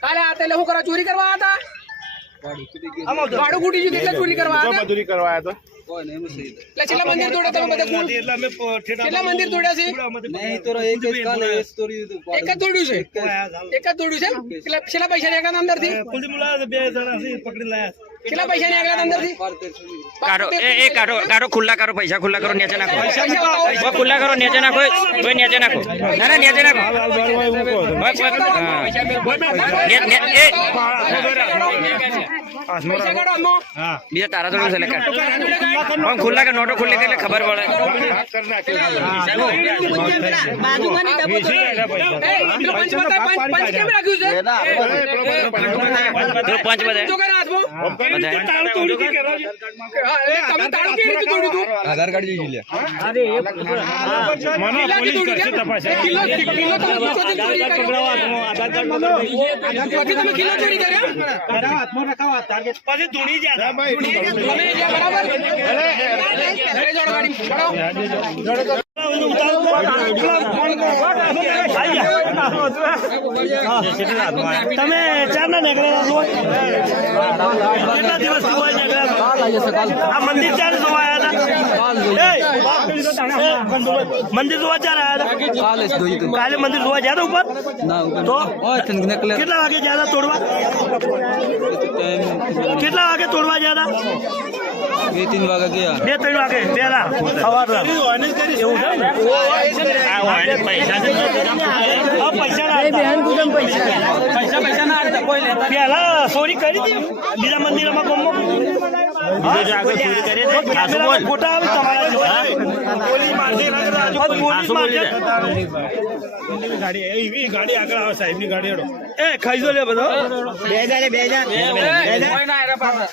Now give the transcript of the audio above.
કાલે આ એટલે શું કરવા ચોરી કરવા હતા? ભાડું કૂટી ગયું એટલે ચોરી કરવા હતા? મજૂરી કરવા આવ્યા એટલે છેલ્લા મંદિર કેટલા પૈસા નીકળ્યા અંદરથી કેટલા પૈસા નીકળ્યા અંદરથી કાઢો એ એ કાઢો કાઢો ખુલ્લા કરો પૈસા ખુલ્લા કરો નીચે નાખો પૈસા ખુલ્લા કરો નીચે નાખો ભાઈ નીચે નાખો ના ના નીચે નાખો. બીજા તારા જોડે છે કાઢ ખુલ્લા કે નોટો ખુલ્લી એટલે ખબર પડે પંચ બધા કરે કાર્ડ જોઈ જ્યાં બરાબર? તમે ચાર ના નીકળેલા છો? કેટલા દિવસ જોવા નીકળ્યા આ મંદિર ચાર જોવા હતા? મંદિર જોવા ચાર કાલે કાલે મંદિર જોવા ગયા ઉપર? તો? કેટલા વાગે? ગયા તોડવા? કેટલા વાગે તોડવા ગયા બે ત્રણ વાગે ગયા. બે ત્રણ વાગે પેલા સવારના. એવું છે પૈસા પૈસા પૈસા પૈસા ના કોઈ પેલા ચોરી કરી દીધી બીજા મંદિરમાં ગમો? ખોટા આવે તમારા. પોલીસ મારશે, મારશે. ગાડી આગળ આવે સાહેબની ગાડી હેડો એ ખાઈ લે બધો કોઈ ના, એના પાસે.